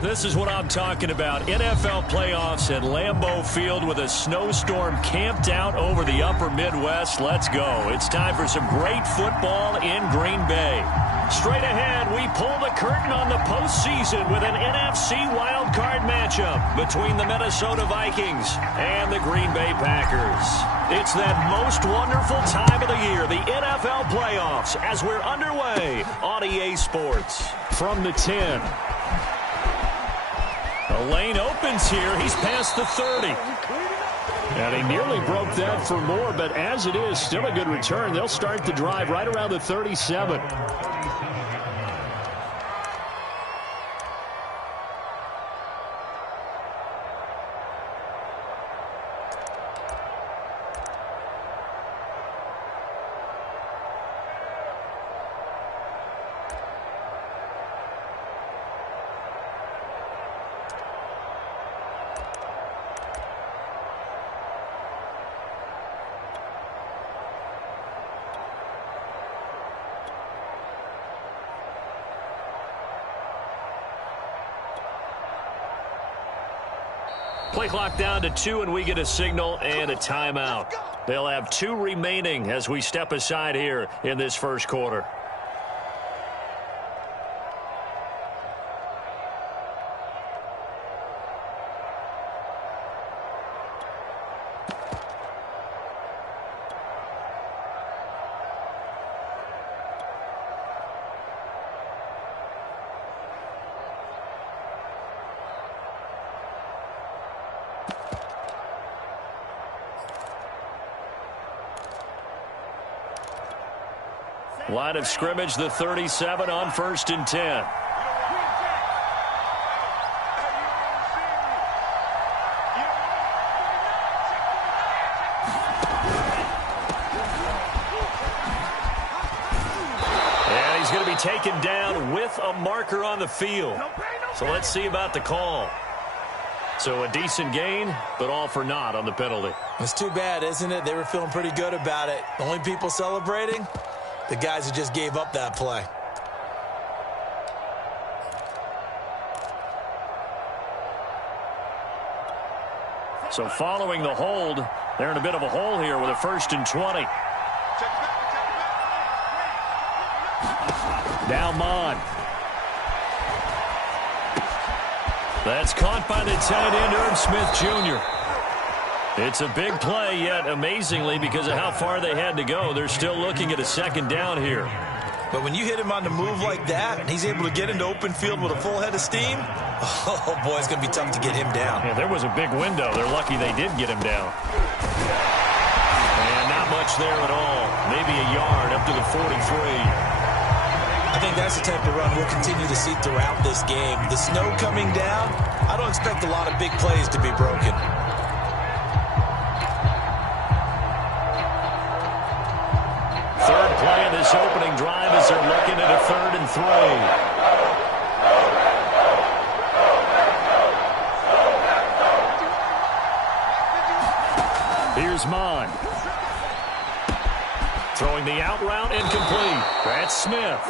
This is what I'm talking about. NFL playoffs at Lambeau Field with a snowstorm camped out over the upper Midwest. Let's go. It's time for some great football in Green Bay. Straight ahead, we pull the curtain on the postseason with an NFC wildcard matchup between the Minnesota Vikings and the Green Bay Packers. It's that most wonderful time of the year, the NFL playoffs, as we're underway on EA Sports. From the 10. The lane opens here. He's past the 30. And he nearly broke that for more, but as it is, still a good return. They'll start the drive right around the 37. Play clock down to 2, and we get a signal and a timeout. They'll have 2 remaining as we step aside here in this first quarter. Line of scrimmage, the 37 on 1st and 10. And he's going to be taken down with a marker on the field. So let's see about the call. So a decent gain, but all for naught on the penalty. It's too bad, isn't it? They were feeling pretty good about it. The only people celebrating? The guys who just gave up that play. So following the hold, they're in a bit of a hole here with a 1st and 20. Now Mon. That's caught by the tight end, Irv Smith Jr. It's a big play, yet amazingly, because of how far they had to go, they're still looking at a 2nd down here. But when you hit him on the move like that, and he's able to get into open field with a full head of steam, oh, boy, it's going to be tough to get him down. Yeah, there was a big window. They're lucky they did get him down. And not much there at all. Maybe a yard up to the 43. I think that's the type of run we'll continue to see throughout this game. The snow coming down, I don't expect a lot of big plays to be broken. Third play of this opening drive as they're looking at a 3rd and 3. Here's Mon. Throwing the out route incomplete. That's Smith.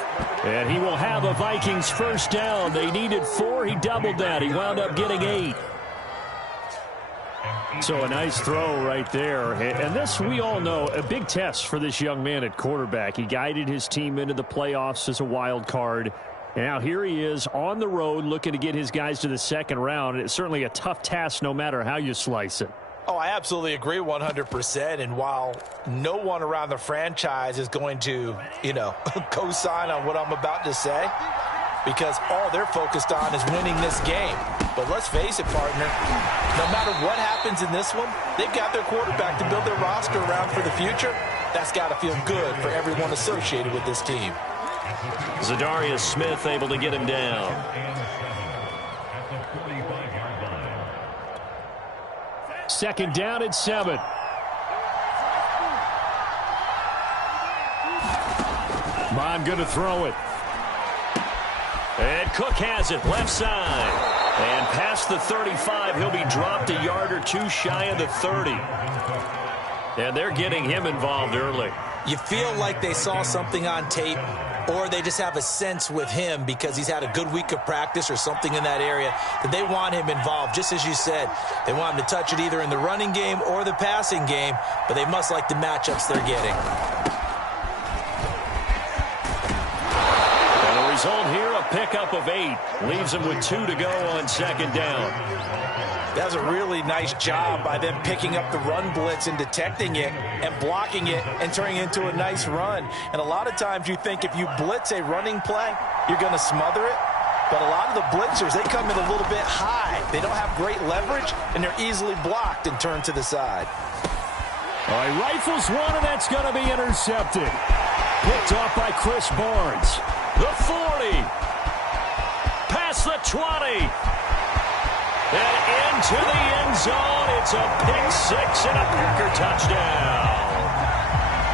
And he will have a Vikings 1st down. They needed 4. He doubled that. He wound up getting 8. So a nice throw right there. And this, we all know, a big test for this young man at quarterback. He guided his team into the playoffs as a wild card. And now here he is on the road looking to get his guys to the 2nd round. And it's certainly a tough task no matter how you slice it. Oh, I absolutely agree 100%. And while no one around the franchise is going to, co-sign on what I'm about to say, because all they're focused on is winning this game. But let's face it, partner, no matter what happens in this one, they've got their quarterback to build their roster around for the future. That's got to feel good for everyone associated with this team. Zadarius Smith able to get him down. Second down at 7. Mon going to throw it. And Cook has it left side. And past the 35, he'll be dropped a yard or 2 shy of the 30. And they're getting him involved early. You feel like they saw something on tape or they just have a sense with him because he's had a good week of practice or something in that area that they want him involved. Just as you said, they want him to touch it either in the running game or the passing game, but they must like the matchups they're getting. And the result here, a pickup of 8. Leaves them with 2 to go on second down. That was a really nice job by them picking up the run blitz and detecting it and blocking it and turning it into a nice run. And a lot of times you think if you blitz a running play, you're going to smother it. But a lot of the blitzers, they come in a little bit high. They don't have great leverage, and they're easily blocked and turned to the side. All right, rifles one, and that's going to be intercepted. Picked off by Chris Barnes. The 40. Past the 20. And into the end zone. It's a pick 6 and a Packer touchdown.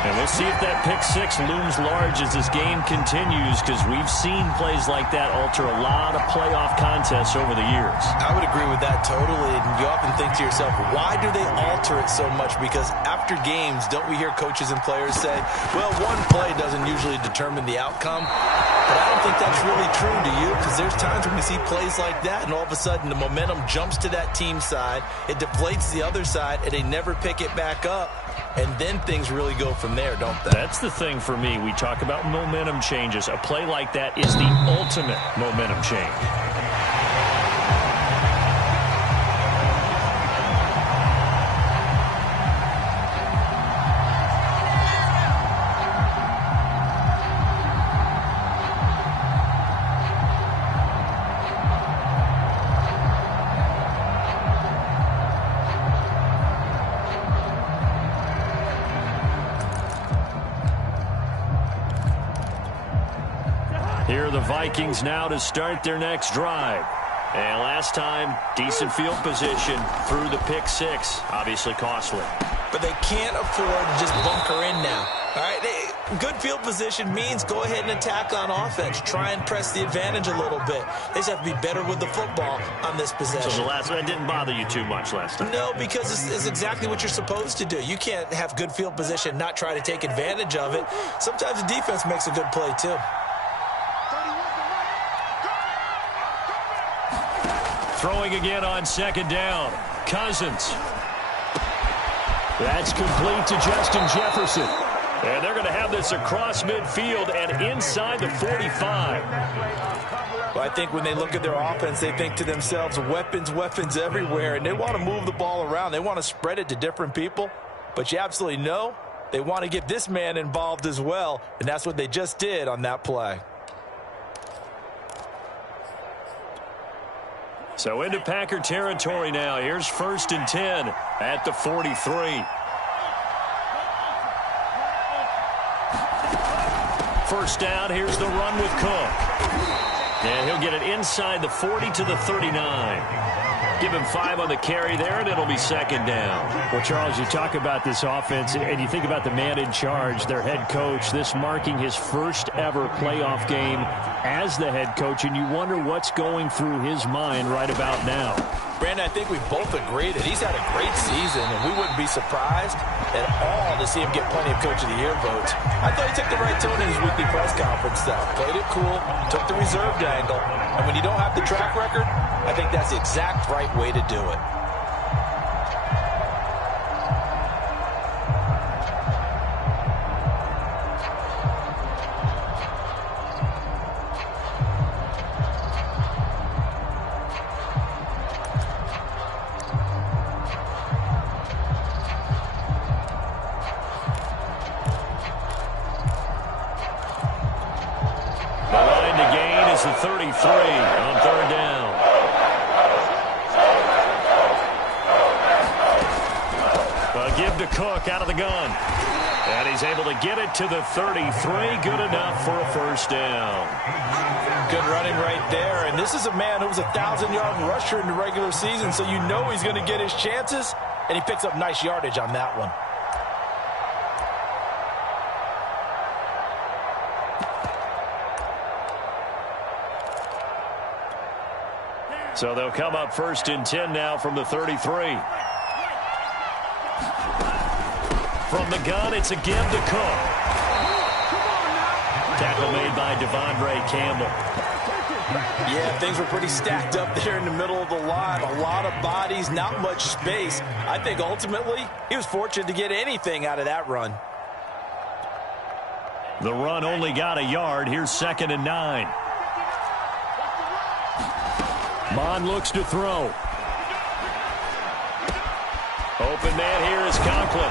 And we'll see if that pick 6 looms large as this game continues, because we've seen plays like that alter a lot of playoff contests over the years. I would agree with that totally. And you often think to yourself, why do they alter it so much? Because after games, don't we hear coaches and players say, well, one play doesn't usually determine the outcome. But I don't think that's really true to you, because there's times when we see plays like that, and all of a sudden the momentum jumps to that team side, it deflates the other side, and they never pick it back up. And then things really go from there, don't they? That's the thing for me. We talk about momentum changes. A play like that is the ultimate momentum change. Here are the Vikings now to start their next drive. And last time, decent field position through the pick 6. Obviously costly. But they can't afford to just bunker in now. All right, good field position means go ahead and attack on offense. Try and press the advantage a little bit. They just have to be better with the football on this possession. So the last one didn't bother you too much last time? No, because it's exactly what you're supposed to do. You can't have good field position, not try to take advantage of it. Sometimes the defense makes a good play too. Throwing again on second down. Cousins. That's complete to Justin Jefferson. And they're going to have this across midfield and inside the 45. Well, I think when they look at their offense, they think to themselves, weapons, weapons everywhere, and they want to move the ball around. They want to spread it to different people. But you absolutely know they want to get this man involved as well, and that's what they just did on that play. So into Packer territory now. Here's 1st and 10 at the 43. First down, here's the run with Cook. And he'll get it inside the 40 to the 39. Give him 5 on the carry there, and it'll be second down. Well, Charles, you talk about this offense, and you think about the man in charge, their head coach, this marking his first ever playoff game as the head coach, and you wonder what's going through his mind right about now. Brandon, I think we both agree that he's had a great season, and we wouldn't be surprised at all to see him get plenty of Coach of the Year votes. I thought he took the right tone in his weekly press conference, though. Played it cool, took the reserved angle, and when you don't have the track record, I think that's the exact right way to do it. The line to gain is the 33 on 3rd down. Give to Cook out of the gun. And he's able to get it to the 33. Good enough for a first down. Good running right there. And this is a man who was a 1,000-yard rusher in the regular season, so you know he's going to get his chances. And he picks up nice yardage on that one. So they'll come up 1st and 10 now from the 33. From the gun, it's a give to Cook. Tackle made by Devondre Campbell. Yeah, things were pretty stacked up there in the middle of the line. A lot of bodies, not much space. I think ultimately he was fortunate to get anything out of that run. The run only got a yard. Here's 2nd and 9. Mond looks to throw. Open man here is Conklin.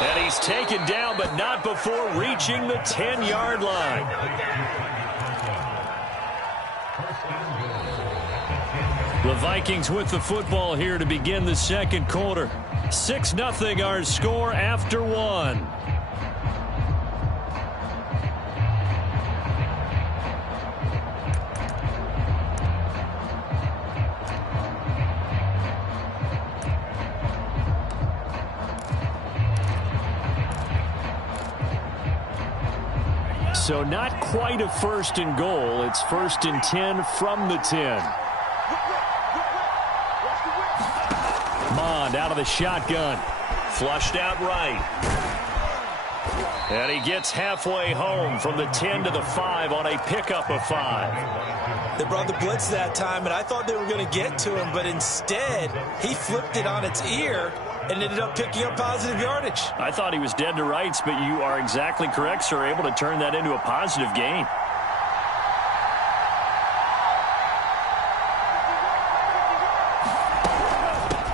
And he's taken down, but not before reaching the 10-yard line. The Vikings with the football here to begin the second quarter. 6-0 our score after 1. So not quite a 1st and goal. It's 1st and 10 from the 10. Mond out of the shotgun. Flushed out right. And he gets halfway home from the 10 to the 5 on a pickup of 5. They brought the blitz that time, and I thought they were going to get to him, but instead he flipped it on its ear and ended up picking up positive yardage. I thought he was dead to rights, but you are exactly correct, sir. Able to turn that into a positive gain.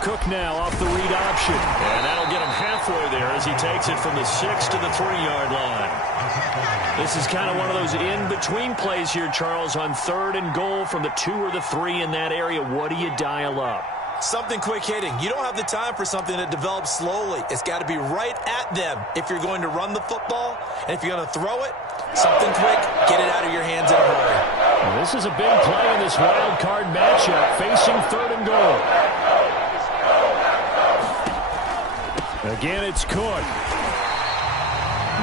Cook now off the read option. And that'll get him halfway there as he takes it from the 6 to the 3-yard line. This is kind of one of those in-between plays here, Charles, on 3rd and goal from the 2 or the 3 in that area. What do you dial up? Something quick hitting. You don't have the time for something that develops slowly. It's got to be right at them if you're going to run the football. And if you're going to throw it, something quick, get it out of your hands in a hurry. Well, this is a big play in this wild card matchup, facing 3rd and goal. Again, it's Cook.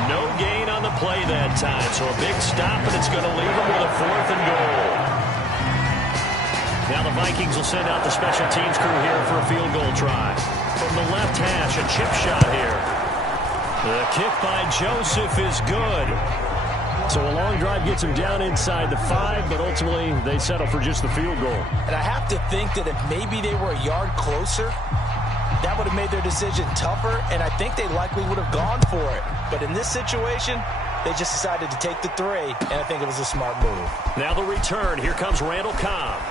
No gain on the play that time, so a big stop, and it's going to leave him with a 4th and goal. Now the Vikings will send out the special teams crew here for a field goal try. From the left hash, a chip shot here. The kick by Joseph is good. So a long drive gets him down inside the 5, but ultimately they settle for just the field goal. And I have to think that if maybe they were a yard closer, that would have made their decision tougher, and I think they likely would have gone for it. But in this situation, they just decided to take the 3, and I think it was a smart move. Now the return. Here comes Randall Cobb.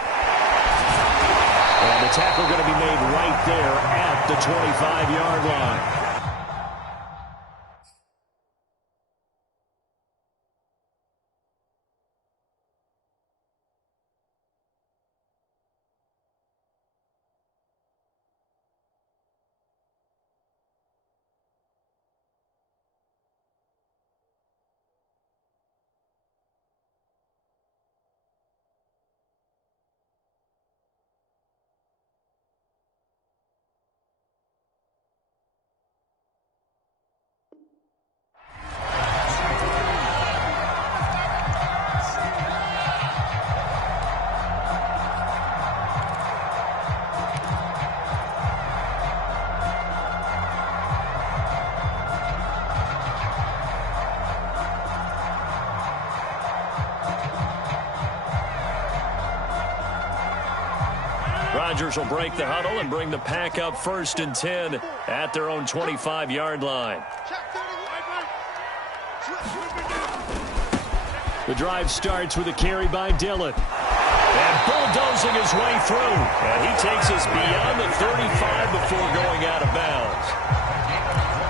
And the tackle going to be made right there at the 25-yard line. Rodgers will break the huddle and bring the pack up 1st and 10 at their own 25-yard line. The drive starts with a carry by Dillon. And bulldozing his way through. And he takes us beyond the 35 before going out of bounds.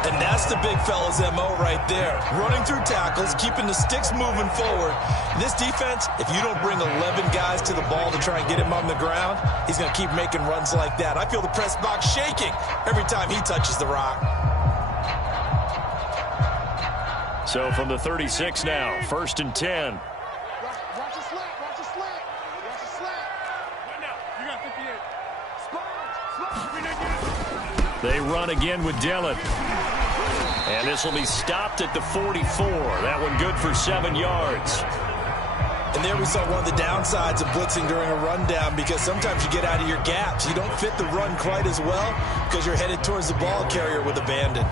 And that's the big fella's MO right there. Running through tackles, keeping the sticks moving forward. This defense, if you don't bring 11 guys to the ball to try and get him on the ground, he's going to keep making runs like that. I feel the press box shaking every time he touches the rock. So from the 36 now, 1st and 10. Watch the slant. Watch the slant. Watch the slant. Right now. You got 58. Spot. They run again with Dillon. And this will be stopped at the 44. That one good for 7 yards. And there we saw one of the downsides of blitzing during a rundown, because sometimes you get out of your gaps. You don't fit the run quite as well because you're headed towards the ball carrier with abandon.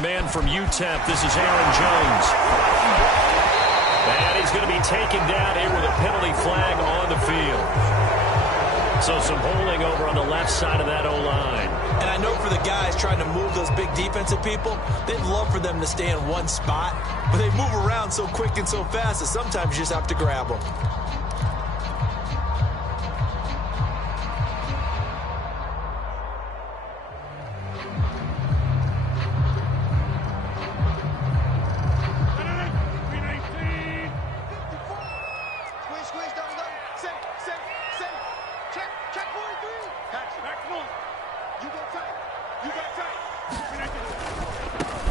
man from UTEP. This is Aaron Jones. And he's going to be taken down here with a penalty flag on the field. So some holding over on the left side of that O-line. And I know for the guys trying to move those big defensive people, they'd love for them to stay in one spot. But they move around so quick and so fast that sometimes you just have to grab them.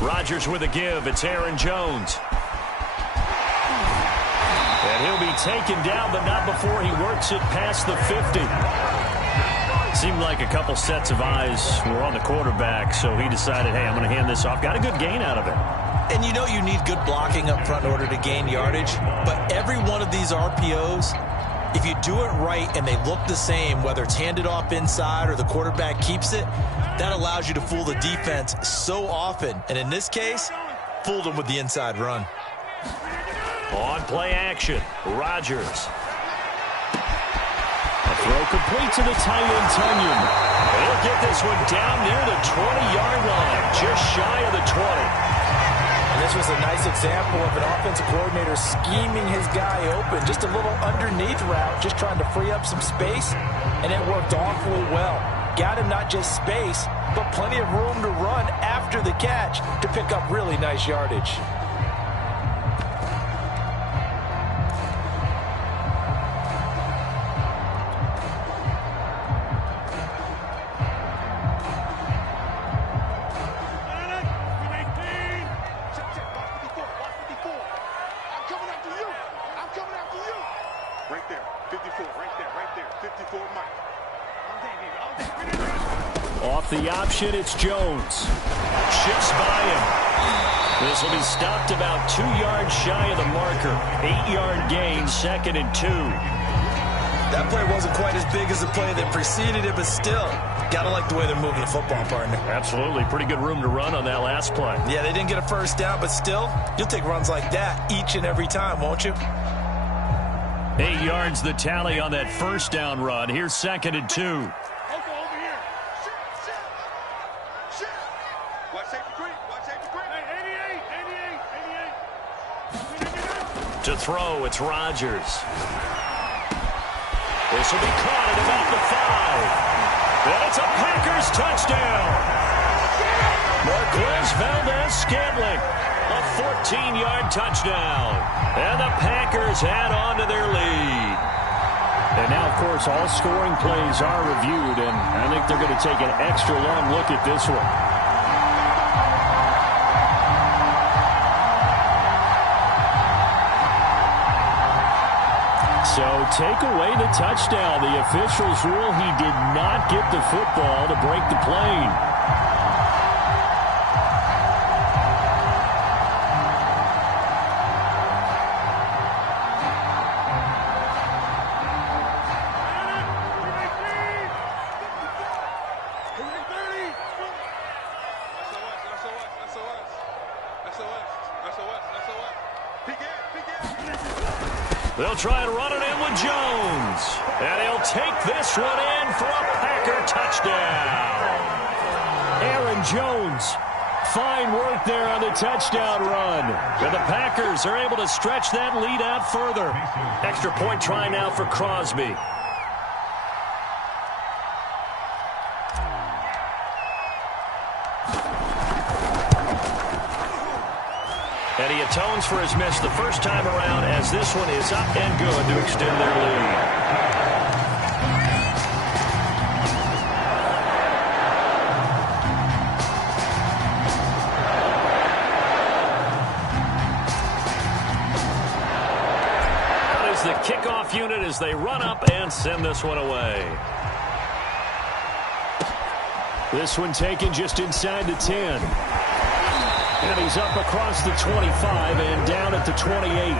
Rodgers with a give. It's Aaron Jones. And he'll be taken down, but not before he works it past the 50. Seemed like a couple sets of eyes were on the quarterback, so he decided, hey, I'm going to hand this off. Got a good gain out of it. And you know you need good blocking up front in order to gain yardage, but every one of these RPOs, if you do it right and they look the same, whether it's handed off inside or the quarterback keeps it, that allows you to fool the defense so often. And in this case, fooled them with the inside run. On play action, Rodgers. A throw complete to the tight end, Tunyon. He'll get this one down near the 20-yard line, just shy of the 20. And this was a nice example of an offensive coordinator scheming his guy open. Just a little underneath route, just trying to free up some space, and it worked awfully well. Got him not just space, but plenty of room to run after the catch to pick up really nice yardage. Off the option, it's Jones. Shifts by him. This will be stopped about 2 yards shy of the marker. 8-yard gain, 2nd and 2. That play wasn't quite as big as the play that preceded it, but still, gotta like the way they're moving the football, partner. Absolutely. Pretty good room to run on that last play. Yeah, they didn't get a first down, but still, you'll take runs like that each and every time, won't you? 8 yards the tally on that first down run. Here's 2nd and 2. To throw, it's Rodgers. This will be caught at about the 5. And it's a Packers touchdown. Marquez Valdez-Scantling, a 14-yard touchdown. And the Packers add on to their lead. And now, of course, all scoring plays are reviewed, and I think they're going to take an extra long look at this one. So take away the touchdown. The officials rule he did not get the football to break the plane. They'll try and run it in with Jones. And he'll take this one in for a Packer touchdown. Aaron Jones. Fine work there on the touchdown run. And the Packers are able to stretch that lead out further. Extra point try now for Crosby. And he atones for his miss the first time around, as this one is up and good to extend their lead. That is the kickoff unit as they run up and send this one away. This one taken just inside the 10. And he's up across the 25 and down at the 28.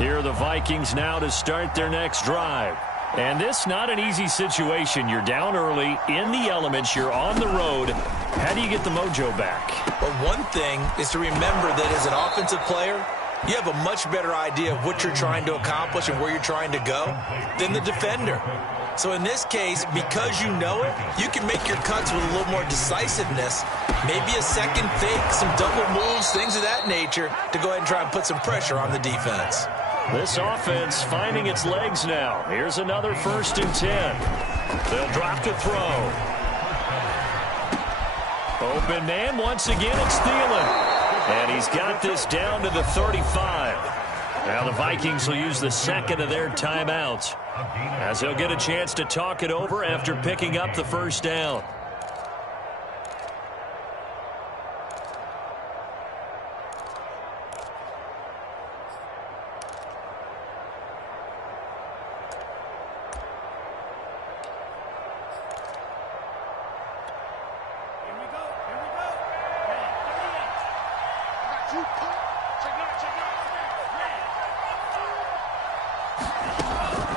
Here are the Vikings now to start their next drive. And this not an easy situation. You're down early, in the elements, you're on the road. How do you get the mojo back? Well, one thing is to remember that as an offensive player, you have a much better idea of what you're trying to accomplish and where you're trying to go than the defender. So in this case, because you know it, you can make your cuts with a little more decisiveness, maybe a second fake, some double moves, things of that nature, to go ahead and try and put some pressure on the defense. This offense finding its legs now. Here's another 1st and 10. They'll drop to throw. Open man once again, it's Thielen. And he's got this down to the 35. Now the Vikings will use the second of their timeouts, as they'll get a chance to talk it over after picking up the 1st down.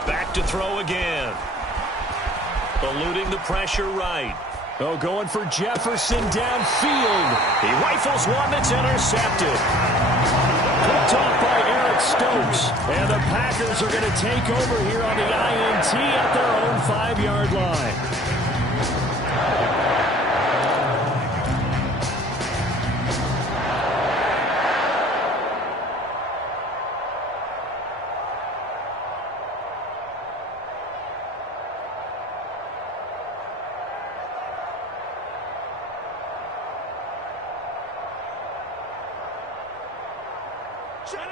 Back to throw again. Eluding the pressure right. Oh, going for Jefferson downfield. He rifles one that's intercepted. Picked off by Eric Stokes. And the Packers are going to take over here on the INT at their own 5-yard line.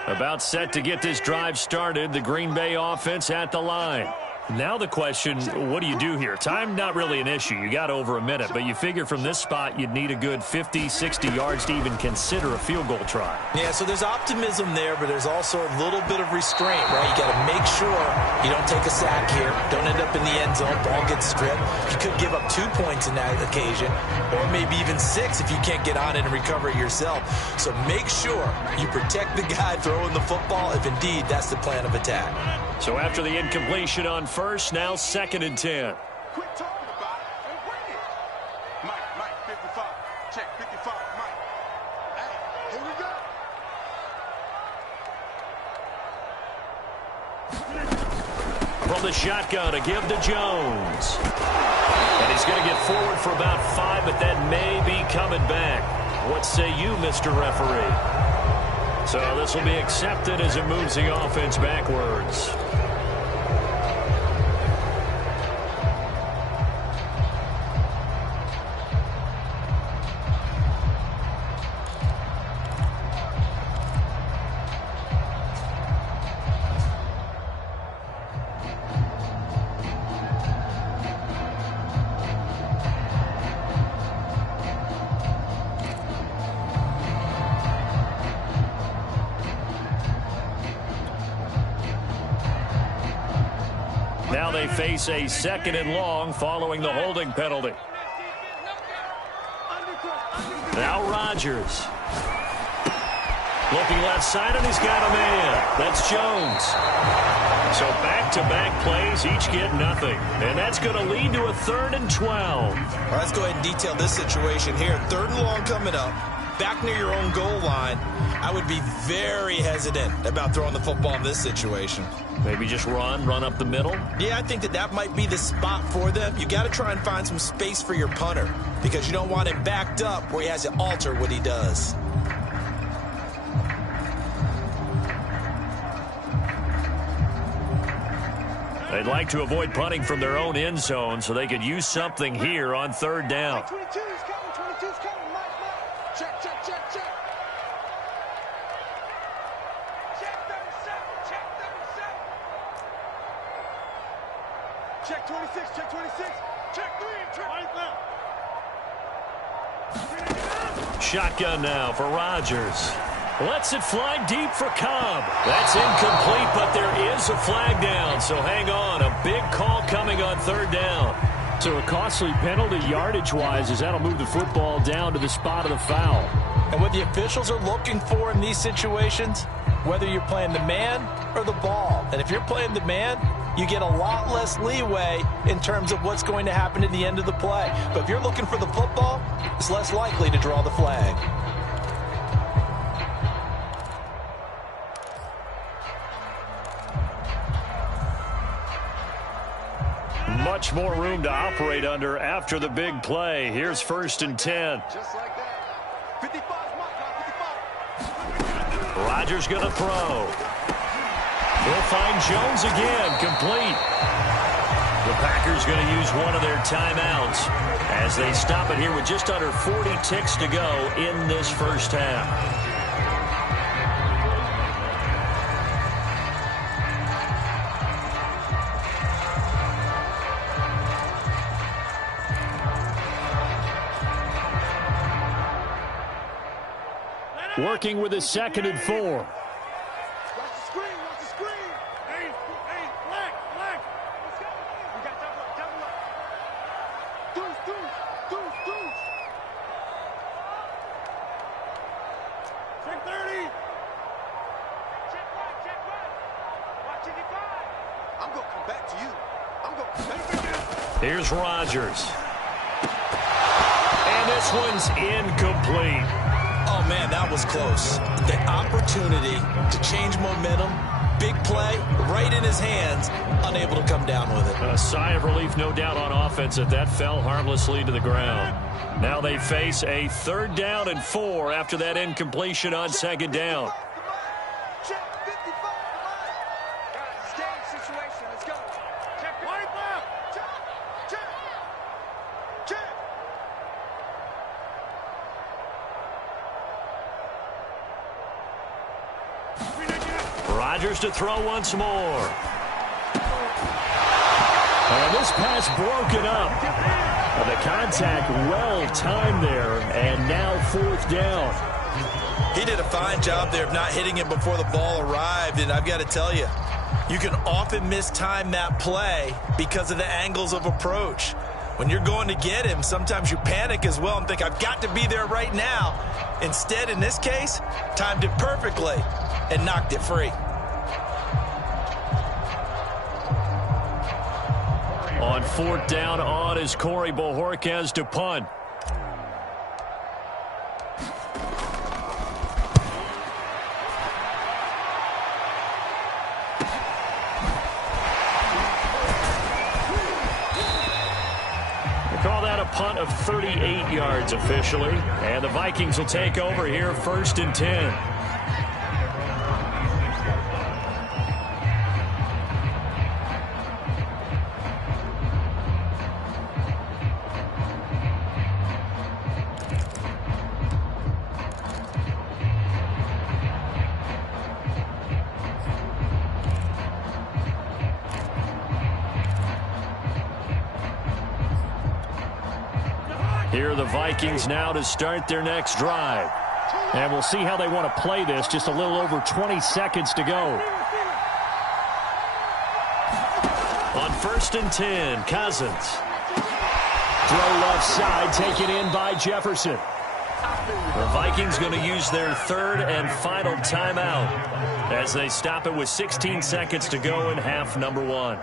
About set to get this drive started, the Green Bay offense at the line. Now the question, what do you do here? Time not really an issue. You got over a minute, but you figure from this spot you'd need a good 50, 60 yards to even consider a field goal try. Yeah, so there's optimism there, but there's also a little bit of restraint, right? You got to make sure you don't take a sack here. Don't end up in the end zone. Ball gets stripped. You could give up 2 points in that occasion, or maybe even 6 if you can't get on it and recover it yourself. So make sure you protect the guy throwing the football if indeed that's the plan of attack. So after the incompletion on 1st, now 2nd and 10. Quit talking about it and bring it. Mike, 55. Check 55, Mike. Hey, here we go. From the shotgun, a give to Jones. And he's going to get forward for about 5, but that may be coming back. What say you, Mr. Referee? So this will be accepted as it moves the offense backwards. Now they face a 2nd and long following the holding penalty. Now Rodgers. Looking left side, and he's got a man. That's Jones. So back-to-back plays, each get nothing. And that's going to lead to a 3rd and 12. All right, let's go ahead and detail this situation here. 3rd and long coming up. Back near your own goal line. I would be very hesitant about throwing the football in this situation. Maybe just run up the middle? Yeah, I think that might be the spot for them. You got to try and find some space for your punter because you don't want him backed up where he has to alter what he does. They'd like to avoid punting from their own end zone so they could use something here on 3rd down. 22's coming, 22's coming, Mike. Check. Check 36, check 26. Check 3, check right now. Shotgun now for Rodgers. Lets it fly deep for Cobb. That's incomplete, but there is a flag down, so hang on. A big call coming on 3rd down. So a costly penalty yardage-wise as that'll move the football down to the spot of the foul. And what the officials are looking for in these situations, whether you're playing the man or the ball. And if you're playing the man, you get a lot less leeway in terms of what's going to happen at the end of the play. But if you're looking for the football, it's less likely to draw the flag. Much more room to operate under after the big play. Here's 1st and 10. Just like that. 55, Mike, 55. Rodgers going to throw. He'll find Jones again, complete. The Packers going to use one of their timeouts as they stop it here with just under 40 ticks to go in this first half. Working with a 2nd and 4. Watch the screen, watch the screen. Hey, black. Let's go. We got double up. Deuce. Check 30. Check right. Watch it, 5. I'm going to come back to you. Here's Rodgers. And this one's incomplete. Oh, man, that was close. The opportunity to change momentum, big play, right in his hands, unable to come down with it. A sigh of relief, no doubt, on offense that fell harmlessly to the ground. Now they face a 3rd down and 4 after that incompletion on 2nd down. Check 55. Stage situation. Let's go. Check right left. Check. Rodgers to throw once more. And this pass broken up. The contact well timed there, and now 4th down. He did a fine job there of not hitting him before the ball arrived, and I've got to tell you, you can often mistime that play because of the angles of approach. When you're going to get him, sometimes you panic as well and think, I've got to be there right now. Instead, in this case, timed it perfectly and knocked it free. On 4th down on is Corey Bojorquez to punt. They call that a punt of 38 yards officially. And the Vikings will take over here 1st and 10. Here are the Vikings now to start their next drive. And we'll see how they want to play this. Just a little over 20 seconds to go. On 1st and 10, Cousins. Throw left side, taken in by Jefferson. The Vikings going to use their 3rd and final timeout as they stop it with 16 seconds to go in half number 1.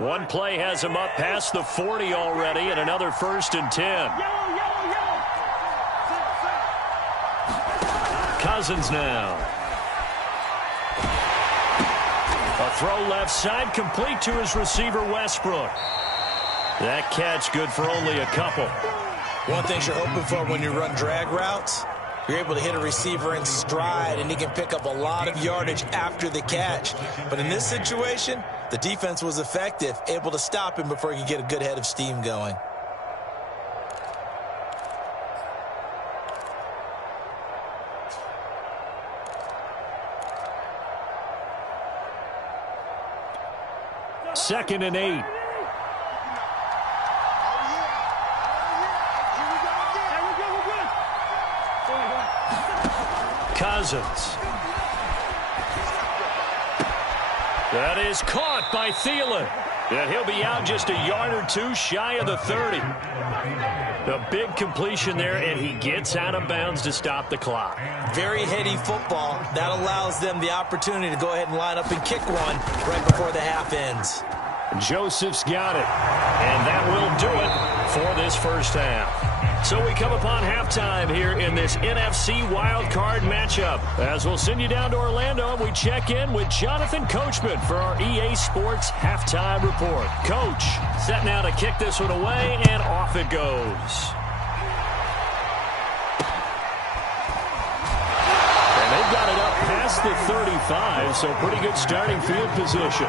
One play has him up past the 40 already, and another 1st and 10. Cousins now. A throw left side, complete to his receiver, Westbrook. That catch good for only a couple. One thing you're hoping for when you run drag routes, you're able to hit a receiver in stride, and he can pick up a lot of yardage after the catch. But in this situation, the defense was effective, able to stop him before he could get a good head of steam going. Second and 8. Cousins. That is caught by Thielen. And he'll be out just a yard or two shy of the 30. A big completion there, and he gets out of bounds to stop the clock. Very heady football. That allows them the opportunity to go ahead and line up and kick one right before the half ends. Joseph's got it, and that will do it for this first half. So we come upon halftime here in this NFC wildcard matchup. As we'll send you down to Orlando, and we check in with Jonathan Coachman for our EA Sports Halftime Report. Coach, set now to kick this one away, and off it goes. And they've got it up past the 35, so pretty good starting field position.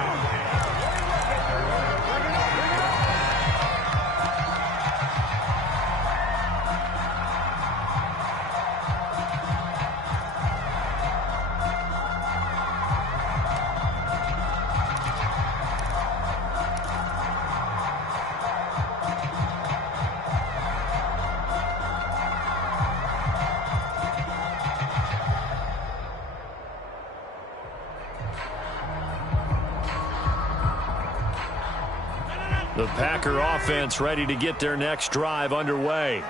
The Packer offense ready to get their next drive underway.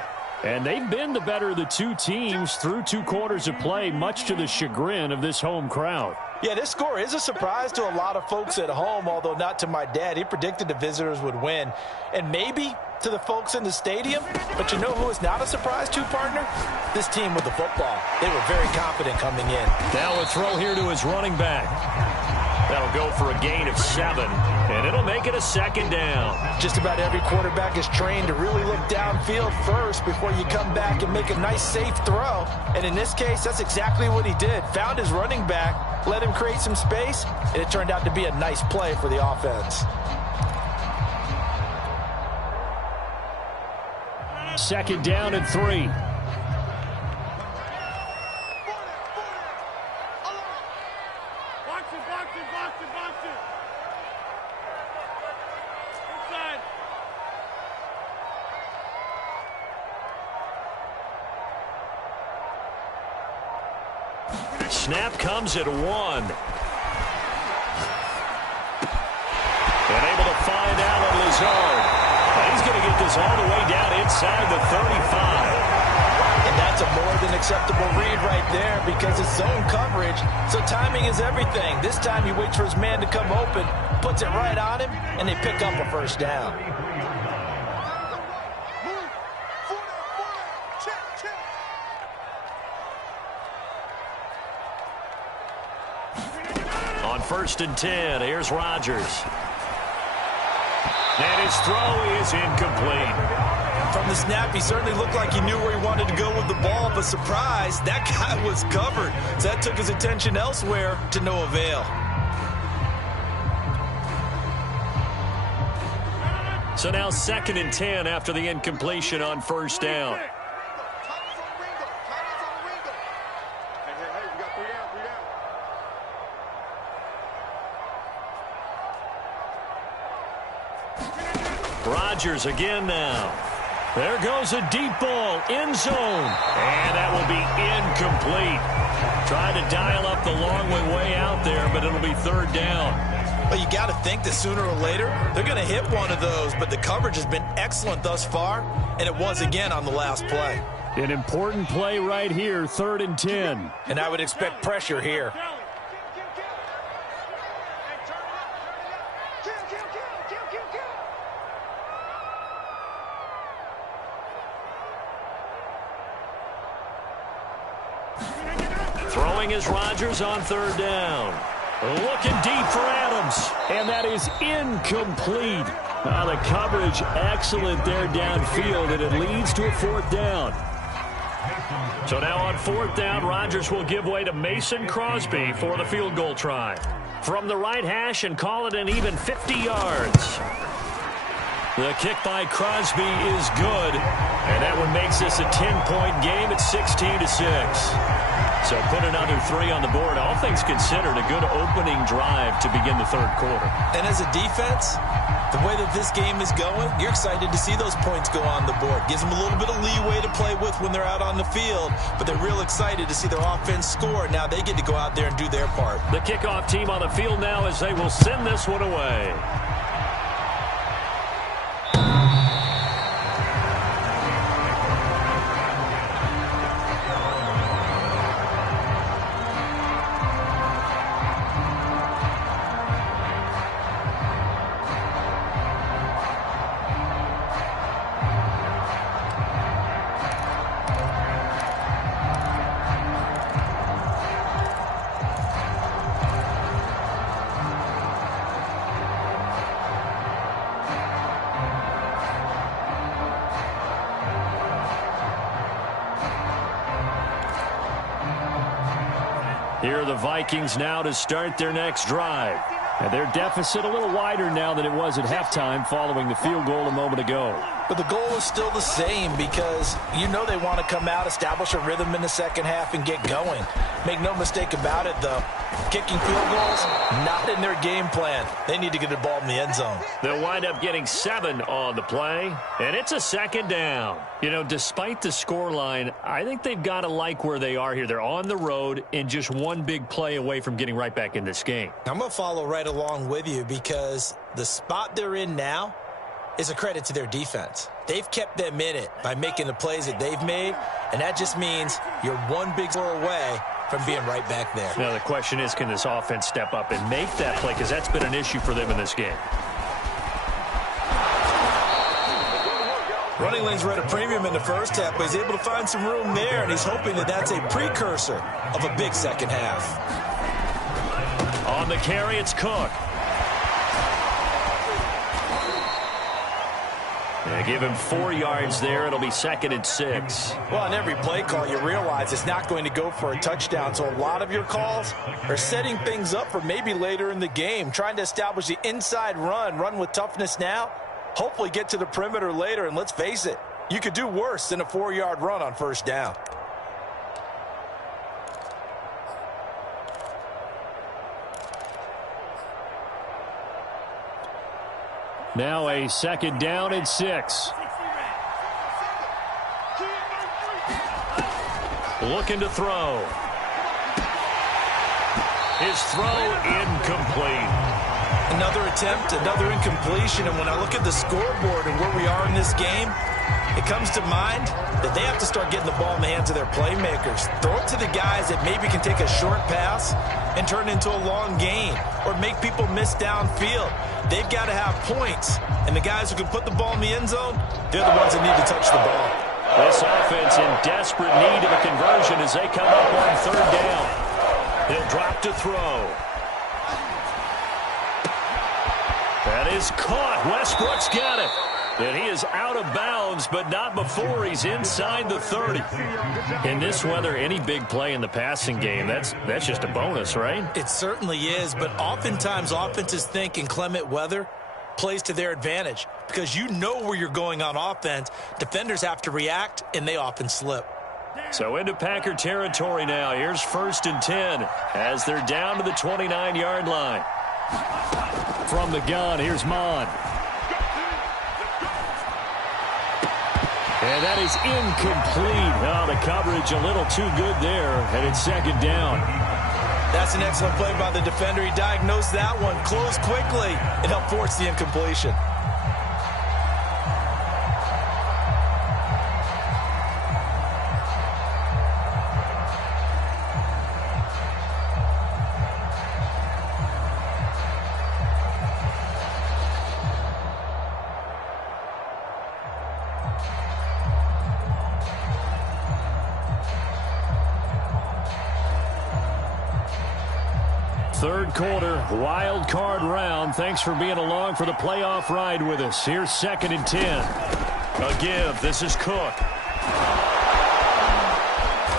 And they've been the better of the two teams through 2 quarters of play, much to the chagrin of this home crowd. Yeah, this score is a surprise to a lot of folks at home, although not to my dad. He predicted the visitors would win. And maybe to the folks in the stadium, but you know who is not a surprise to, partner? This team with the football. They were very confident coming in. Now a throw here to his running back. That'll go for a gain of 7, and it'll make it a second down. Just about every quarterback is trained to really look downfield first before you come back and make a nice, safe throw. And in this case, that's exactly what he did. Found his running back, let him create some space, and it turned out to be a nice play for the offense. Second down and 3. Snap comes at 1. And able to find Allen Lazard. He's going to get this all the way down inside the 35. And that's a more than acceptable read right there because it's zone coverage, so timing is everything. This time he waits for his man to come open, puts it right on him, and they pick up a first down. On 1st and 10, here's Rodgers. And his throw is incomplete. From the snap, he certainly looked like he knew where he wanted to go with the ball, but surprise, that guy was covered. So that took his attention elsewhere to no avail. So now 2nd and 10 after the incompletion on 1st down. Rodgers again now. There goes a deep ball, end zone. And that will be incomplete. Trying to dial up the long one way out there, but it'll be 3rd down. Well, you got to think that sooner or later, they're going to hit one of those, but the coverage has been excellent thus far, and it was again on the last play. An important play right here, 3rd and 10. And I would expect pressure here. Throwing is Rodgers on 3rd down. Looking deep for Adams. And that is incomplete. The coverage excellent there downfield, and it leads to a 4th down. So now on 4th down, Rodgers will give way to Mason Crosby for the field goal try. From the right hash and call it an even 50 yards. The kick by Crosby is good, and that one makes this a 10-point game at 16-6. So put another 3 on the board. All things considered, a good opening drive to begin the third quarter. And as a defense, the way that this game is going, you're excited to see those points go on the board. Gives them a little bit of leeway to play with when they're out on the field, but they're real excited to see their offense score. Now they get to go out there and do their part. The kickoff team on the field now as they will send this one away. Here are the Vikings now to start their next drive. And their deficit a little wider now than it was at halftime following the field goal a moment ago. But the goal is still the same because you know they want to come out, establish a rhythm in the second half, and get going. Make no mistake about it, though. Kicking field goals, not in their game plan. They need to get the ball in the end zone. They'll wind up getting 7 on the play, and it's a second down. You know, despite the scoreline, I think they've got to like where they are here. They're on the road and just one big play away from getting right back in this game. I'm going to follow right along with you because the spot they're in now is a credit to their defense. They've kept them in it by making the plays that they've made, and that just means you're one big score away from being right back there. Now the question is, can this offense step up and make that play? Because that's been an issue for them in this game. Running lanes were at a premium in the first half, but he's able to find some room there, and he's hoping that that's a precursor of a big second half. On the carry, it's Cook. They give him 4 yards there. It'll be 2nd and 6. Well, on every play call, you realize it's not going to go for a touchdown. So a lot of your calls are setting things up for maybe later in the game, trying to establish the inside run with toughness now, hopefully get to the perimeter later. And let's face it, you could do worse than a 4-yard run on first down. Now a 2nd down and 6. Looking to throw. His throw incomplete. Another attempt, another incompletion. And when I look at the scoreboard and where we are in this game, it comes to mind that they have to start getting the ball in the hands of their playmakers. Throw it to the guys that maybe can take a short pass and turn it into a long gain or make people miss downfield. They've got to have points, and the guys who can put the ball in the end zone, they're the ones that need to touch the ball. This offense in desperate need of a conversion as they come up on 3rd down. He'll drop to throw. That is caught. Westbrook's got it. And he is out of bounds, but not before he's inside the 30. In this weather, any big play in the passing game, that's just a bonus, right? It certainly is, but oftentimes offenses think in clement weather plays to their advantage because you know where you're going on offense. Defenders have to react, and they often slip. So into Packer territory now. Here's 1st and 10 as they're down to the 29-yard line. From the gun, here's Mon. And that is incomplete. Oh, the coverage a little too good there, and it's 2nd down. That's an excellent play by the defender. He diagnosed that one, closed quickly, and helped force the incompletion. Third quarter, wild card round. Thanks for being along for the playoff ride with us. Here's 2nd and 10. A give. This is Cook.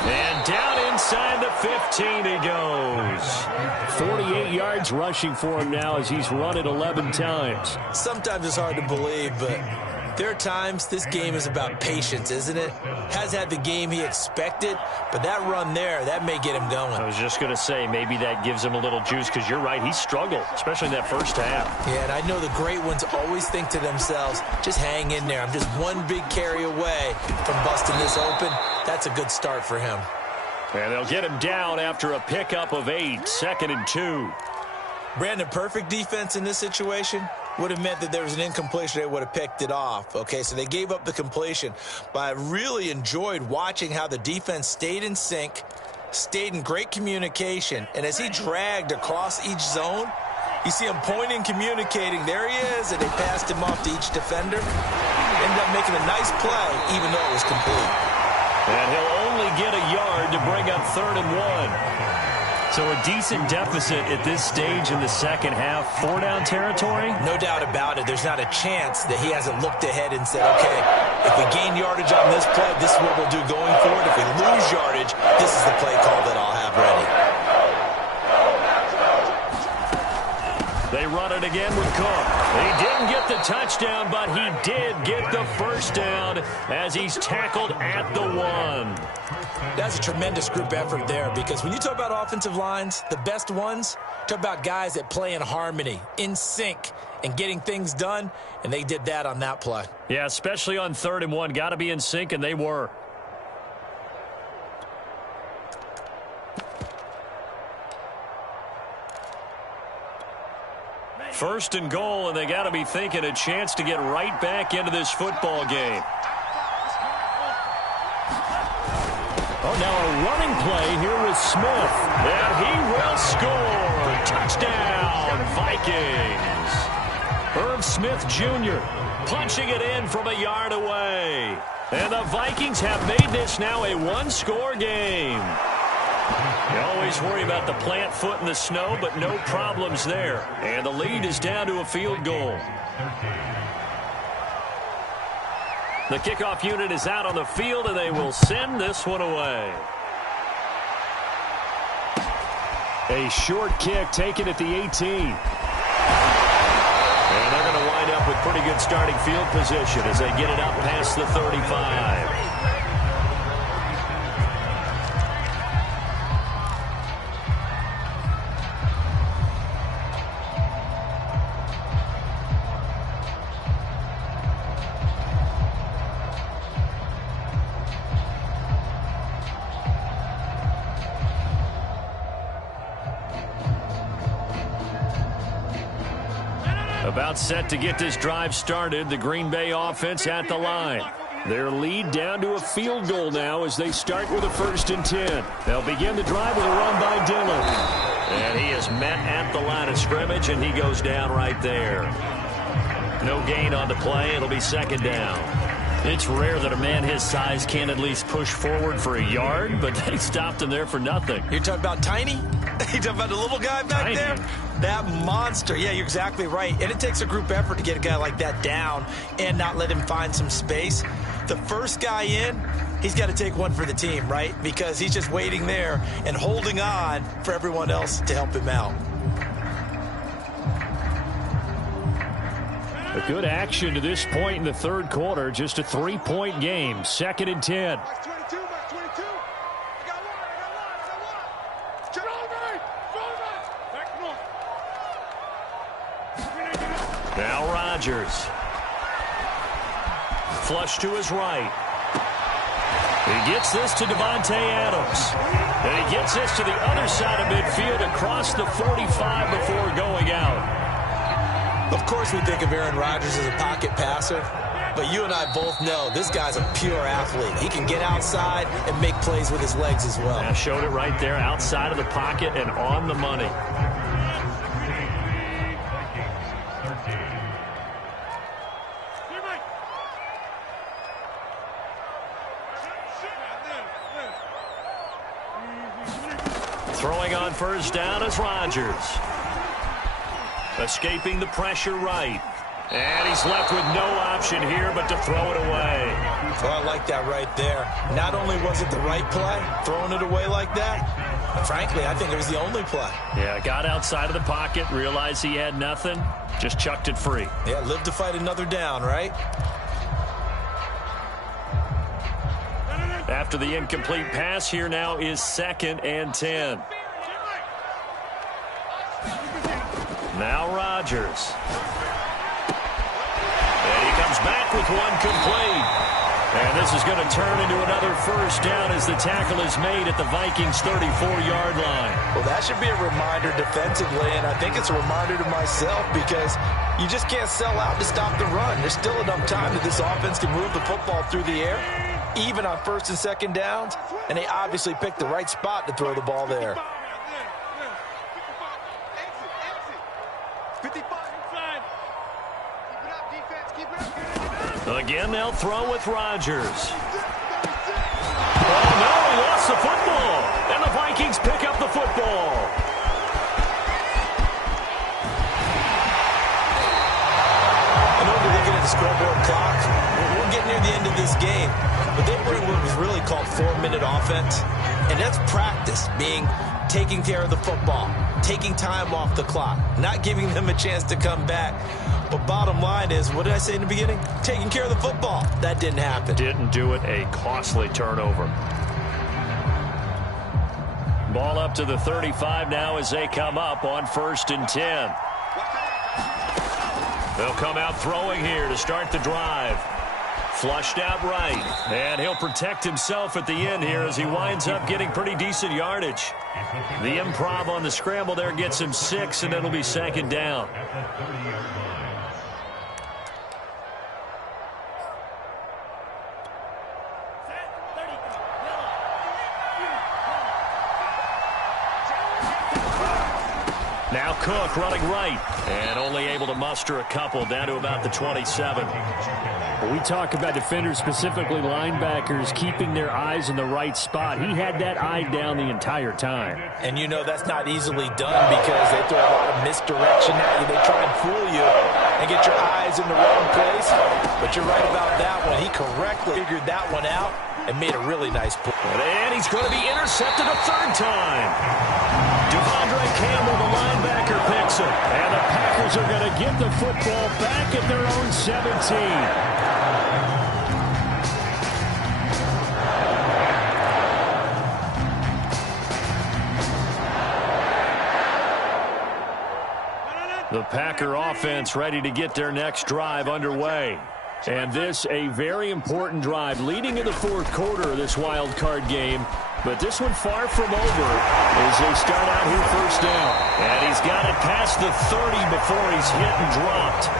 And down Inside the 15 he goes. 48 yards rushing for him now as he's run it 11 times. Sometimes it's hard to believe, but there are times this game is about patience, isn't it? Has had the game he expected, but that run there, that may get him going. I was just going to say, maybe that gives him a little juice, because you're right, he struggled, especially in that first half. Yeah, and I know the great ones always think to themselves, just hang in there. I'm just one big carry away from busting this open. That's a good start for him. And they'll get him down after a pickup of 8, 2nd and 2. Brandon, perfect defense in this situation would have meant that there was an incompletion. They would have picked it off. Okay, so they gave up the completion. But I really enjoyed watching how the defense stayed in sync, stayed in great communication. And as he dragged across each zone, you see him pointing, communicating. There he is, and they passed him off to each defender. Ended up making a nice play, even though it was complete. And he'll only get a yard to bring up 3rd and 1. So a decent deficit at this stage in the second half. 4-down territory? No doubt about it. There's not a chance that he hasn't looked ahead and said, okay, if we gain yardage on this play, this is what we'll do going forward. If we lose yardage, this is the play call that I'll have ready. They run it again with Cook. He didn't get the touchdown, but he did get the first down as he's tackled at the 1. That's a tremendous group effort there, because when you talk about offensive lines, the best ones, talk about guys that play in harmony, in sync, and getting things done, and they did that on that play. Yeah, especially on 3rd and 1. Got to be in sync, and they were. First and goal, and they got to be thinking a chance to get right back into this football game. Oh, now a running play here with Smith. And he will score. Touchdown, Vikings. Herb Smith Jr. punching it in from a yard away. And the Vikings have made this now a one-score game. You always worry about the plant foot in the snow, but no problems there. And the lead is down to a field goal. The kickoff unit is out on the field, and they will send this one away. A short kick taken at the 18. And they're going to wind up with pretty good starting field position as they get it up past the 35. About set to get this drive started. The Green Bay offense at the line. Their lead down to a field goal now as they start with a 1st and 10. They'll begin the drive with a run by Dillon. And he is met at the line of scrimmage, and he goes down right there. No gain on the play. It'll be 2nd down. It's rare that a man his size can't at least push forward for a yard, but they stopped him there for nothing. You're talking about Tiny? You're talking about the little guy back there? That monster. Yeah, you're exactly right. And it takes a group effort to get a guy like that down and not let him find some space. The first guy in, he's got to take one for the team, right? Because he's just waiting there and holding on for everyone else to help him out. A good action to this point in the 3rd quarter. Just a 3-point game. 2nd and 10. Now Rodgers. Flush to his right. He gets this to Devontae Adams. And he gets this to the other side of midfield across the 45 before going out. Of course we think of Aaron Rodgers as a pocket passer, but you and I both know this guy's a pure athlete. He can get outside and make plays with his legs as well. I showed it right there, outside of the pocket and on the money. Throwing on 1st down is Rodgers. Escaping the pressure right. And he's left with no option here but to throw it away. Well, I like that right there. Not only was it the right play, throwing it away like that, but frankly, I think it was the only play. Yeah, got outside of the pocket, realized he had nothing, just chucked it free. Yeah, live to fight another down, right? After the incomplete pass, here now is 2nd and 10. Now Rodgers. And he comes back with one complete. And this is going to turn into another first down as the tackle is made at the Vikings' 34-yard line. Well, that should be a reminder defensively, and I think it's a reminder to myself because you just can't sell out to stop the run. There's still enough time that this offense can move the football through the air, even on 1st and 2nd downs, and they obviously picked the right spot to throw the ball there. Again, they'll throw with Rodgers. Oh, no, he lost the football. And the Vikings pick up the football. I know we're looking at the scoreboard clock. We're getting near the end of this game, but they bring what was really called 4-minute offense, and that's practice, being taking care of the football, taking time off the clock, not giving them a chance to come back. But bottom line is, what did I say in the beginning? Taking care of the football. That didn't happen. Didn't do it. A costly turnover. Ball up to the 35 now as they come up on 1st and 10. They'll come out throwing here to start the drive. Flushed out right. And he'll protect himself at the end here as he winds up getting pretty decent yardage. The improv on the scramble there gets him 6, and it'll be 2nd down. Now Cook running right, and only able to muster a couple down to about the 27. We talk about defenders, specifically linebackers, keeping their eyes in the right spot. He had that eye down the entire time. And you know that's not easily done because they throw a lot of misdirection at you. They try and fool you and get your eyes in the wrong place. But you're right about that one. He correctly figured that one out and made a really nice play. And he's going to be intercepted a 3rd time. Devondre Campbell, the linebacker, picks it. And the Packers are going to get the football back at their own 17. The Packer offense ready to get their next drive underway. And this a very important drive leading in the 4th quarter of this wild card game. But this one far from over as they start out here 1st down. And he's got it past the 30 before he's hit and dropped.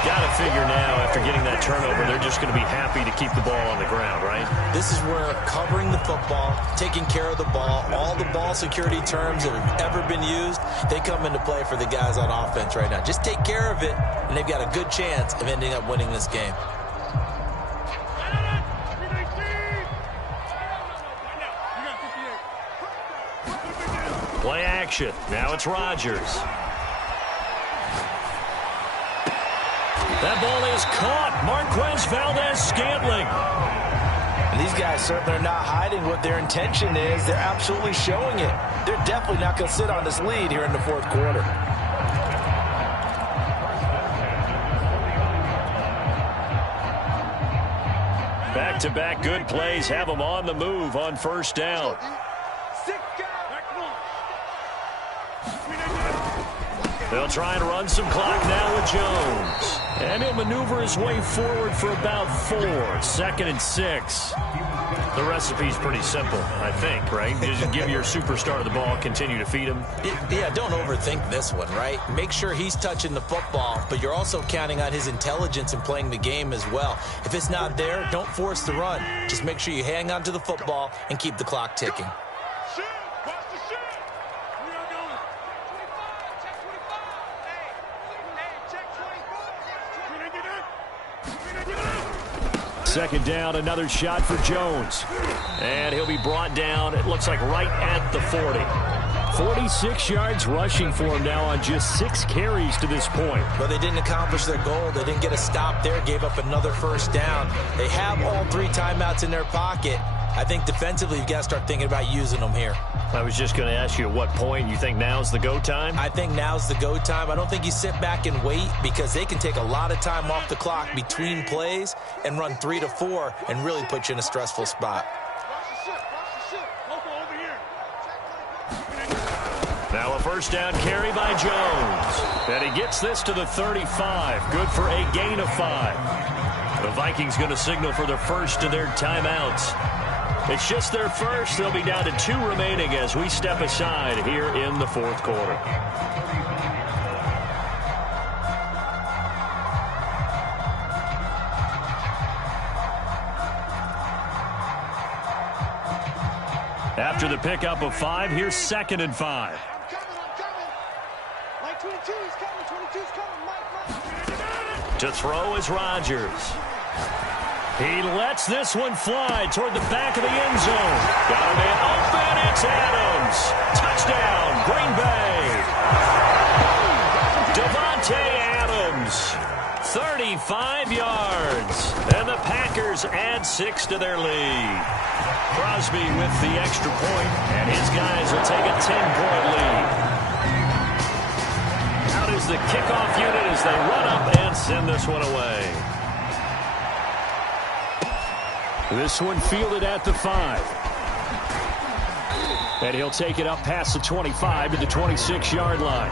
Got to figure now, after getting that turnover, they're just going to be happy to keep the ball on the ground, right? This is where covering the football, taking care of the ball, all the ball security terms that have ever been used, they come into play for the guys on offense right now. Just take care of it, and they've got a good chance of ending up winning this game. Play action. Now it's Rodgers. That ball is caught. Marquez Valdez-Scantling. And these guys certainly are not hiding what their intention is. They're absolutely showing it. They're definitely not going to sit on this lead here in the 4th quarter. Back-to-back good plays have them on the move on 1st down. They'll try and run some clock now with Jones. And he'll maneuver his way forward for about 4. 2nd and 6. The recipe's pretty simple, I think, right? Just give your superstar the ball, continue to feed him. Yeah, don't overthink this one, right? Make sure he's touching the football, but you're also counting on his intelligence in playing the game as well. If it's not there, don't force the run. Just make sure you hang on to the football and keep the clock ticking. Second down, another shot for Jones. And he'll be brought down, it looks like right at the 40. 46 yards rushing for him now on just 6 carries to this point. But they didn't accomplish their goal. They didn't get a stop there, gave up another first down. They have all 3 timeouts in their pocket. I think defensively you've got to start thinking about using them here. I was just going to ask you at what point you think now's the go time? I think now's the go time. I don't think you sit back and wait because they can take a lot of time off the clock between plays and run 3 to 4 and really put you in a stressful spot. Now a first down carry by Jones. And he gets this to the 35. Good for a gain of 5. The Vikings going to signal for the first of their timeouts. It's just their first. They'll be down to 2 remaining as we step aside here in the 4th quarter. After the pickup of 5, here's 2nd and 5. To throw is Rodgers. He lets this one fly toward the back of the end zone. Got a man open. It's Adams. Touchdown, Green Bay. Devontae Adams, 35 yards. And the Packers add 6 to their lead. Crosby with the extra point, and his guys will take a 10-point lead. Out is the kickoff unit as they run up and send this one away. This one fielded at the 5. And he'll take it up past the 25 to the 26-yard line.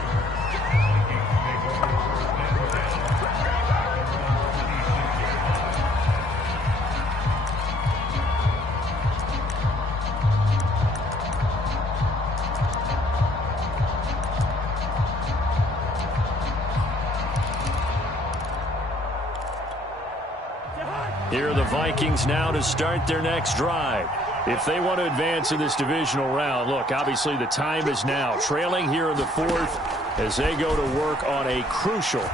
Here are the Vikings now to start their next drive. If they want to advance in this divisional round, look, obviously the time is now. Trailing here in the 4th as they go to work on a crucial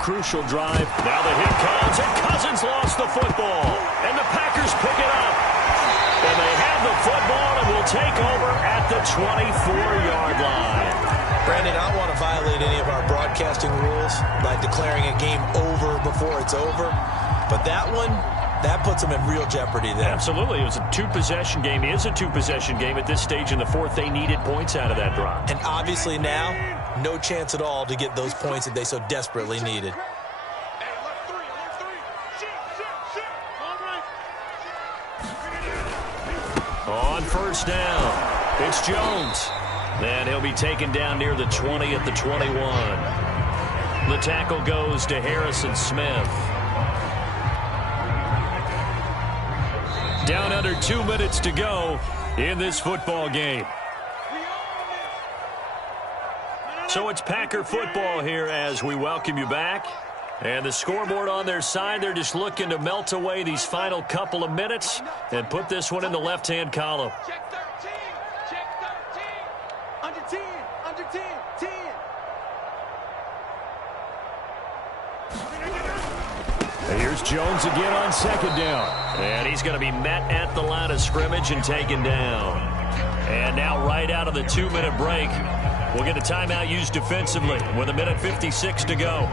drive. Now the hit comes, and Cousins lost the football. And the Packers pick it up. And they have the football and will take over at the 24-yard line. Brandon, I don't want to violate any of our broadcasting rules by declaring a game over before it's over. But that one, that puts them in real jeopardy there. Absolutely. It was a 2-possession game. It is a 2-possession game at this stage in the 4th. They needed points out of that drive. And obviously now, no chance at all to get those points that they so desperately needed. On first down, it's Jones. And he'll be taken down near the 20 at the 21. The tackle goes to Harrison Smith. Down under 2 minutes to go in this football game. So it's Packer football here as we welcome you back. And the scoreboard on their side, they're just looking to melt away these final couple of minutes and put this one in the left-hand column. Check 13. Check 13. Under 10. Under 10. 10. Here's Jones again on 2nd down. And he's going to be met at the line of scrimmage and taken down. And now right out of the 2-minute break, we'll get a timeout used defensively with 1:56 to go.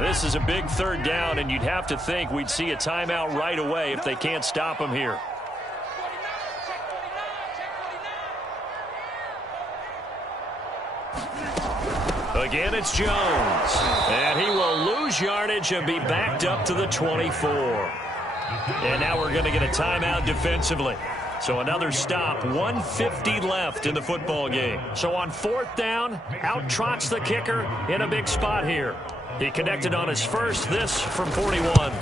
This is a big 3rd down, and you'd have to think we'd see a timeout right away if they can't stop him here. Again, it's Jones. And he will lose yardage and be backed up to the 24. And now we're going to get a timeout defensively. So another stop, 1:50 left in the football game. So on 4th down, out trots the kicker in a big spot here. He connected on his first, this from 41.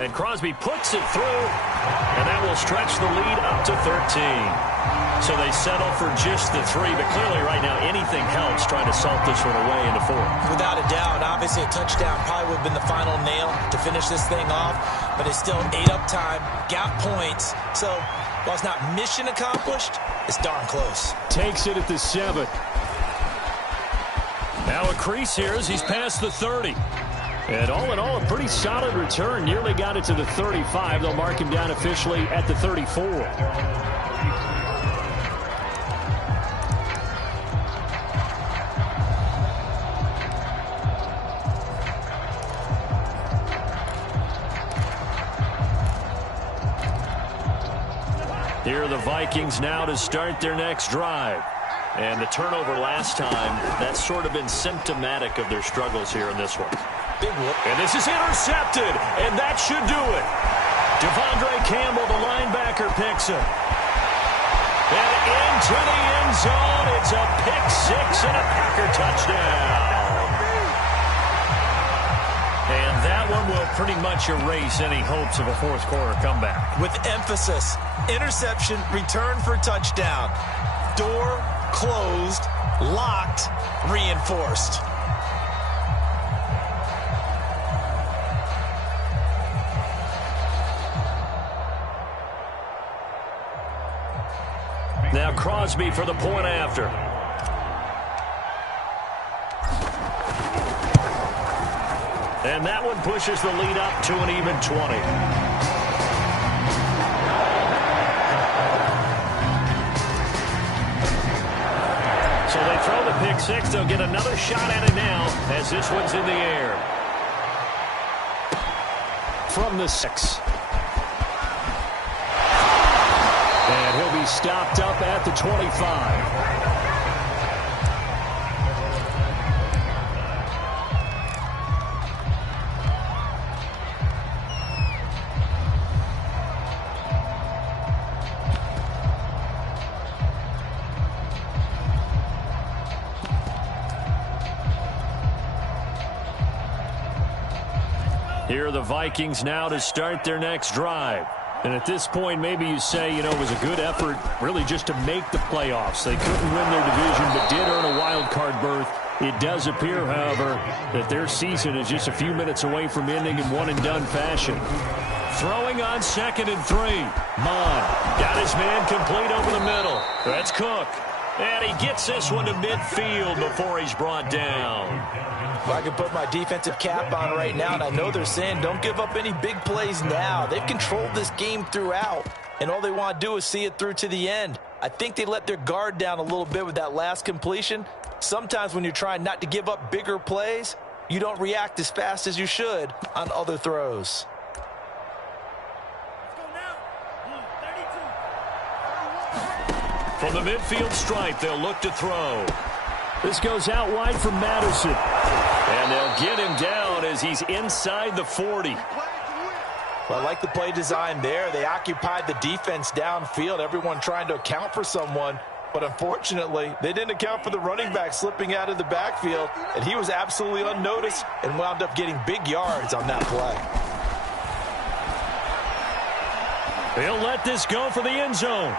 And Crosby puts it through, and that will stretch the lead up to 13. So they settle for just the 3, but clearly right now anything helps trying to salt this one away in the fourth. Without a doubt. Obviously, a touchdown probably would have been the final nail to finish this thing off, but it's still ate up time, got points. So while it's not mission accomplished, it's darn close. Takes it at the 7. Now a crease here as he's past the 30. And all in all, a pretty solid return. Nearly got it to the 35. They'll mark him down officially at the 34. Here are the Vikings now to start their next drive. And the turnover last time, that's sort of been symptomatic of their struggles here in this one. Big whoop. And this is intercepted, and that should do it. Devondre Campbell, the linebacker, picks him. And into the end zone, it's a pick six and a Packer touchdown. And that one will pretty much erase any hopes of a fourth quarter comeback. With emphasis, interception, return for touchdown. Door closed, locked, reinforced. Now Crosby for the point after. And that one pushes the lead up to an even 20. So they throw the pick six. They'll get another shot at it now as this one's in the air. From the 6. And he'll be stopped up at the 25. Here are the Vikings now to start their next drive. And at this point, maybe you say, it was a good effort really just to make the playoffs. They couldn't win their division, but did earn a wild card berth. It does appear, however, that their season is just a few minutes away from ending in one-and-done fashion. Throwing on 2nd and 3. Mon got his man complete over the middle. That's Cook. And he gets this one to midfield before he's brought down. Well, I can put my defensive cap on right now, and I know they're saying don't give up any big plays now. They've controlled this game throughout, and all they want to do is see it through to the end. I think they let their guard down a little bit with that last completion. Sometimes when you're trying not to give up bigger plays, you don't react as fast as you should on other throws. From the midfield stripe, they'll look to throw. This goes out wide for Madison. And they'll get him down as he's inside the 40. Well, I like the play design there. They occupied the defense downfield, everyone trying to account for someone. But unfortunately, they didn't account for the running back slipping out of the backfield, and he was absolutely unnoticed and wound up getting big yards on that play. They'll let this go for the end zone.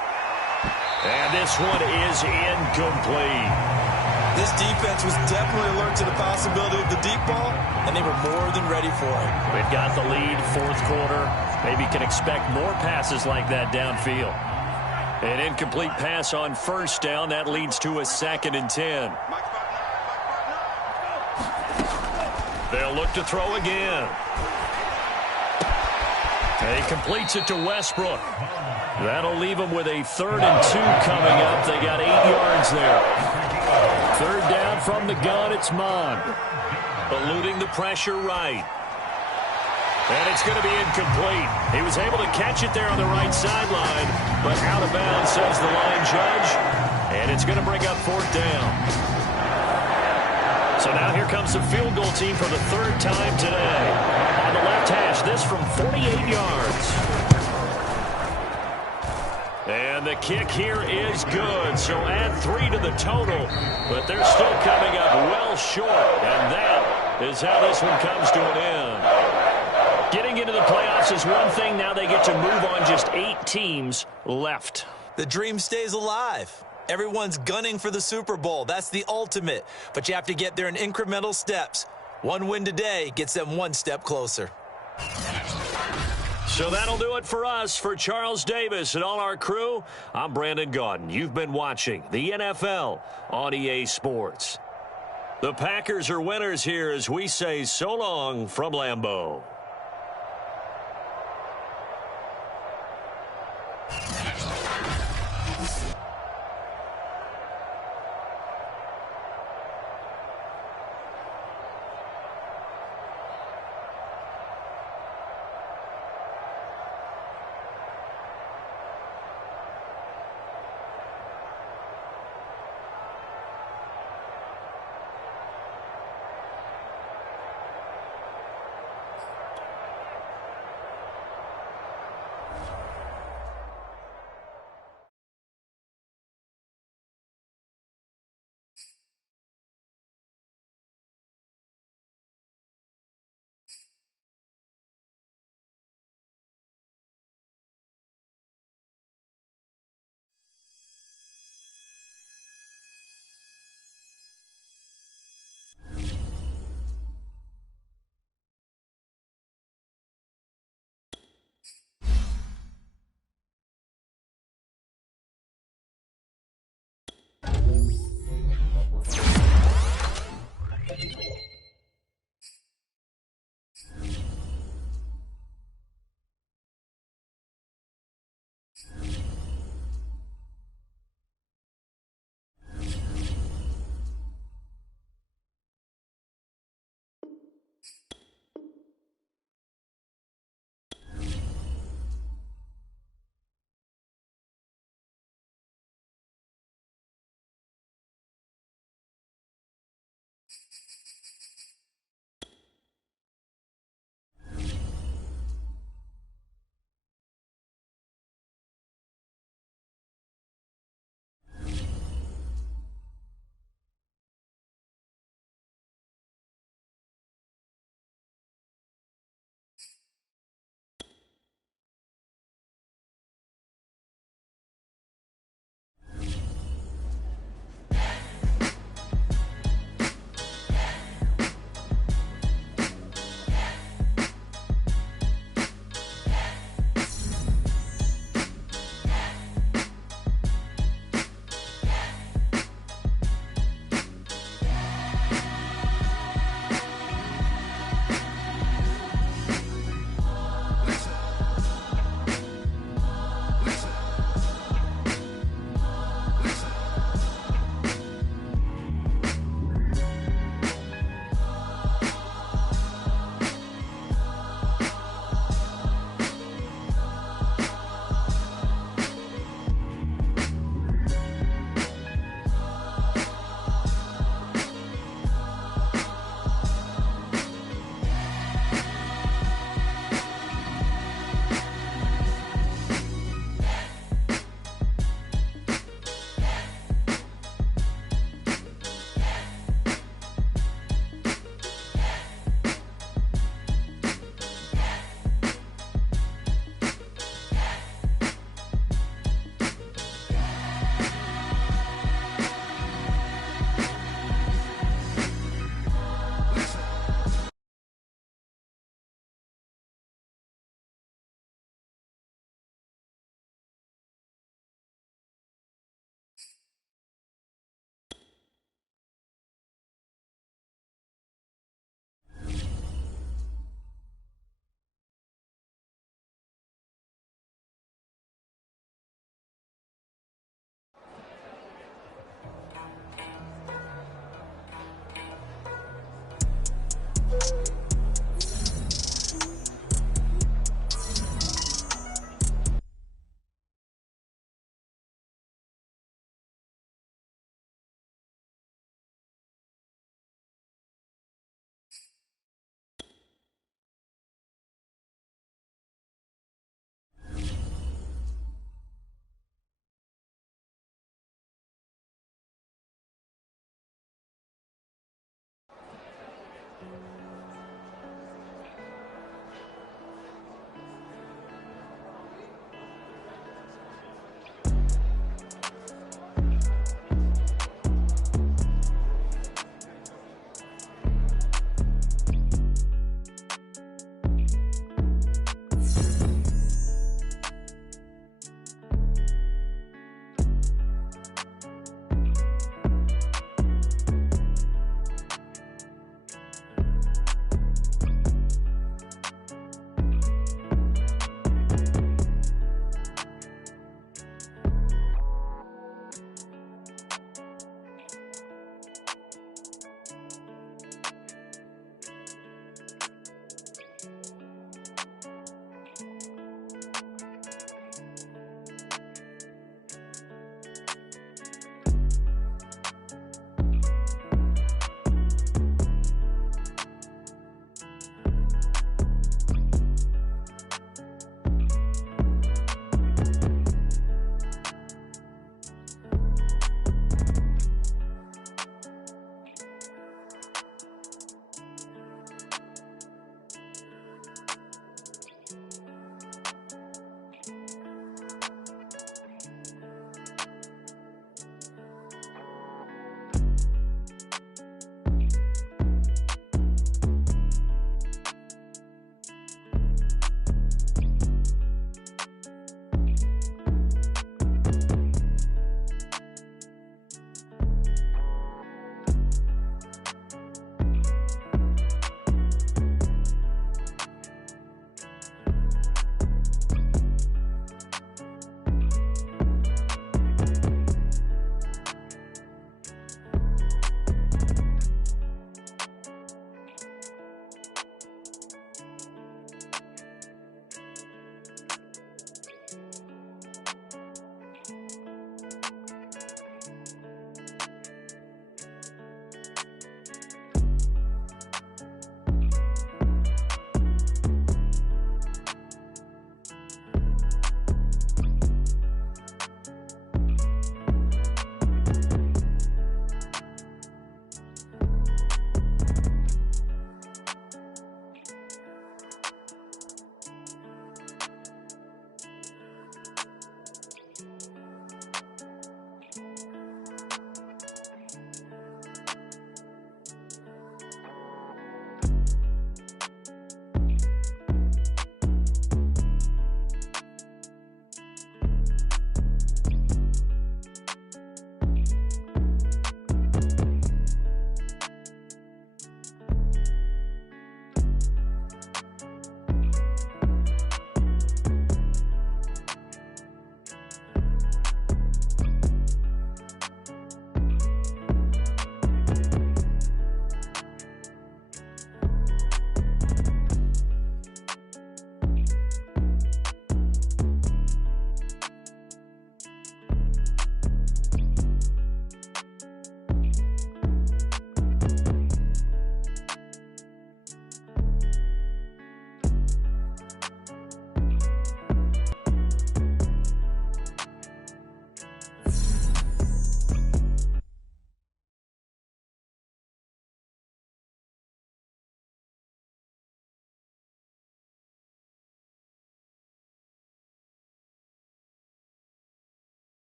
And this one is incomplete. This defense was definitely alert to the possibility of the deep ball, and they were more than ready for it. We've got the lead, fourth quarter. Maybe can expect more passes like that downfield. An incomplete pass on first down. That leads to a 2nd and 10. They'll look to throw again. He completes it to Westbrook. That'll leave them with a 3rd and 2 coming up. They got 8 yards there. 3rd down from the gun. It's Mon. Eluding the pressure right. And it's going to be incomplete. He was able to catch it there on the right sideline, but out of bounds, says the line judge. And it's going to bring up 4th down. So now here comes the field goal team for the 3rd time today. On the left hash, this from 48 yards. And the kick here is good, so add 3 to the total. But they're still coming up well short, and that is how this one comes to an end. Getting into the playoffs is one thing. Now they get to move on just 8 teams left. The dream stays alive. Everyone's gunning for the Super Bowl. That's the ultimate. But you have to get there in incremental steps. One win today gets them one step closer. So that'll do it for us. For Charles Davis and all our crew, I'm Brandon Gaudin. You've been watching the NFL on EA Sports. The Packers are winners here as we say so long from Lambeau.